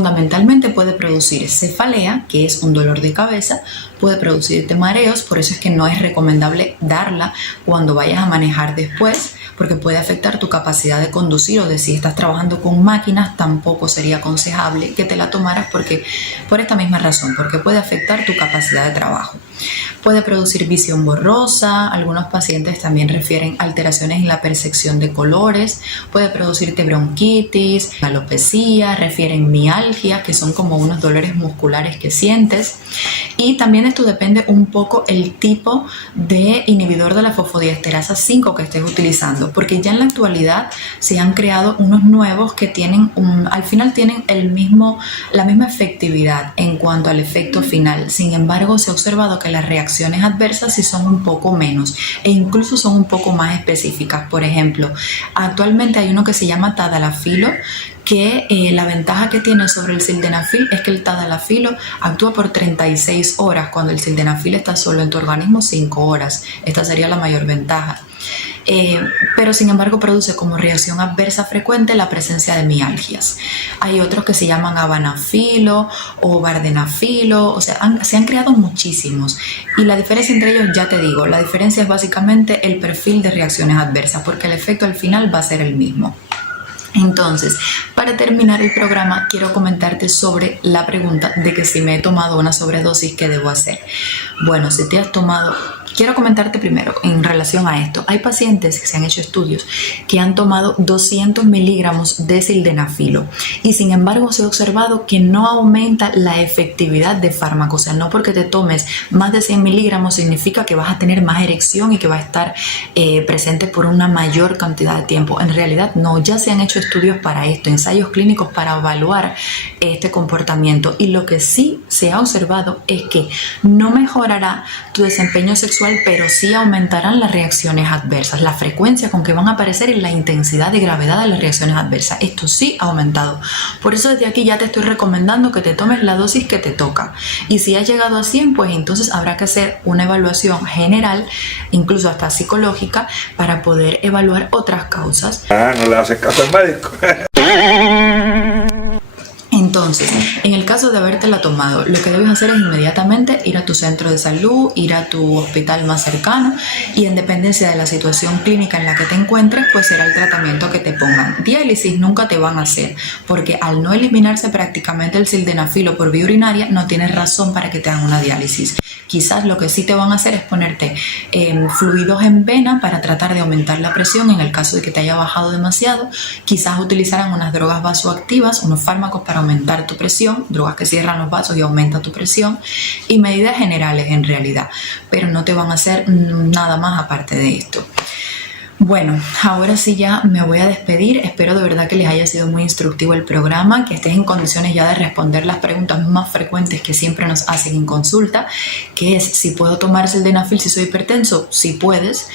fundamentalmente puede producir cefalea, que es un dolor de cabeza, puede producirte mareos, por eso es que no es recomendable darla cuando vayas a manejar después, porque puede afectar tu capacidad de conducir, o de si estás trabajando con máquinas, tampoco sería aconsejable que te la tomaras por esta misma razón, porque puede afectar tu capacidad de trabajo. Puede producir visión borrosa, algunos pacientes también refieren alteraciones en la percepción de colores, puede producirte bronquitis, alopecia, refieren mialgia, que son como unos dolores musculares que sientes, y también esto depende un poco el tipo de inhibidor de la fosfodiesterasa 5 que estés utilizando, porque ya en la actualidad se han creado unos nuevos que tienen al final tienen la misma efectividad en cuanto al efecto final. Sin embargo, se ha observado que las reacciones adversas sí son un poco menos e incluso son un poco más específicas. Por ejemplo, actualmente hay uno que se llama tadalafilo, que la ventaja que tiene sobre el sildenafil es que el tadalafilo actúa por 36 horas, cuando el sildenafil está solo en tu organismo 5 horas. Esta sería la mayor ventaja. Pero sin embargo produce como reacción adversa frecuente la presencia de mialgias. Hay otros que se llaman avanafilo o vardenafilo, o sea, se han creado muchísimos, y la diferencia entre ellos, ya te digo, la diferencia es básicamente el perfil de reacciones adversas, porque el efecto al final va a ser el mismo. Entonces, para terminar el programa, quiero comentarte sobre la pregunta de que si me he tomado una sobredosis, ¿qué debo hacer? Bueno, si te has tomado... Quiero comentarte primero en relación a esto. Hay pacientes que se han hecho estudios que han tomado 200 miligramos de sildenafilo y sin embargo se ha observado que no aumenta la efectividad de fármaco. O sea, no porque te tomes más de 100 miligramos significa que vas a tener más erección y que va a estar presente por una mayor cantidad de tiempo. En realidad no, ya se han hecho estudios para esto, ensayos clínicos para evaluar este comportamiento, y lo que sí se ha observado es que no mejorará tu desempeño sexual, pero sí aumentarán las reacciones adversas, la frecuencia con que van a aparecer y la intensidad y gravedad de las reacciones adversas. Esto sí ha aumentado. Por eso desde aquí ya te estoy recomendando que te tomes la dosis que te toca. Y si has llegado a 100, pues entonces habrá que hacer una evaluación general, incluso hasta psicológica, para poder evaluar otras causas. No le haces caso al médico. Entonces, en el caso de habértela tomado, lo que debes hacer es inmediatamente ir a tu centro de salud, ir a tu hospital más cercano, y en dependencia de la situación clínica en la que te encuentres, pues será el tratamiento que te pongan. Diálisis nunca te van a hacer, porque al no eliminarse prácticamente el sildenafilo por vía urinaria, no tienes razón para que te hagan una diálisis. Quizás lo que sí te van a hacer es ponerte fluidos en vena para tratar de aumentar la presión en el caso de que te haya bajado demasiado. Quizás utilizarán unas drogas vasoactivas, unos fármacos para aumentar tu presión, drogas que cierran los vasos y aumentan tu presión, y medidas generales en realidad, pero no te van a hacer nada más aparte de esto. Bueno, ahora sí ya me voy a despedir. Espero de verdad que les haya sido muy instructivo el programa, que estés en condiciones ya de responder las preguntas más frecuentes que siempre nos hacen en consulta, que es si puedo tomar sildenafil si soy hipertenso. Sí puedes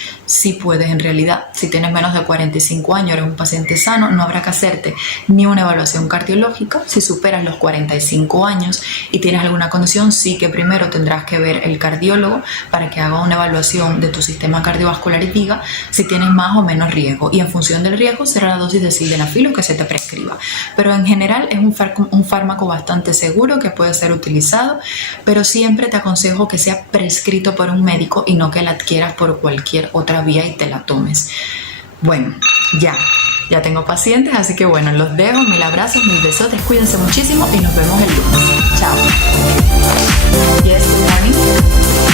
en realidad. Si tienes menos de 45 años, eres un paciente sano, no habrá que hacerte ni una evaluación cardiológica. Si superas los 45 años y tienes alguna condición, sí que primero tendrás que ver el cardiólogo para que haga una evaluación de tu sistema cardiovascular y diga si tienes más o menos riesgo, y en función del riesgo será la dosis de sildenafilo que se te prescriba. Pero en general es un fármaco bastante seguro que puede ser utilizado, pero siempre te aconsejo que sea prescrito por un médico y no que la adquieras por cualquier otra vía y te la tomes. Bueno, ya tengo pacientes, así que bueno, los dejo. Mil abrazos, mil besotes, cuídense muchísimo y nos vemos el lunes. Chao. Yes, good morning.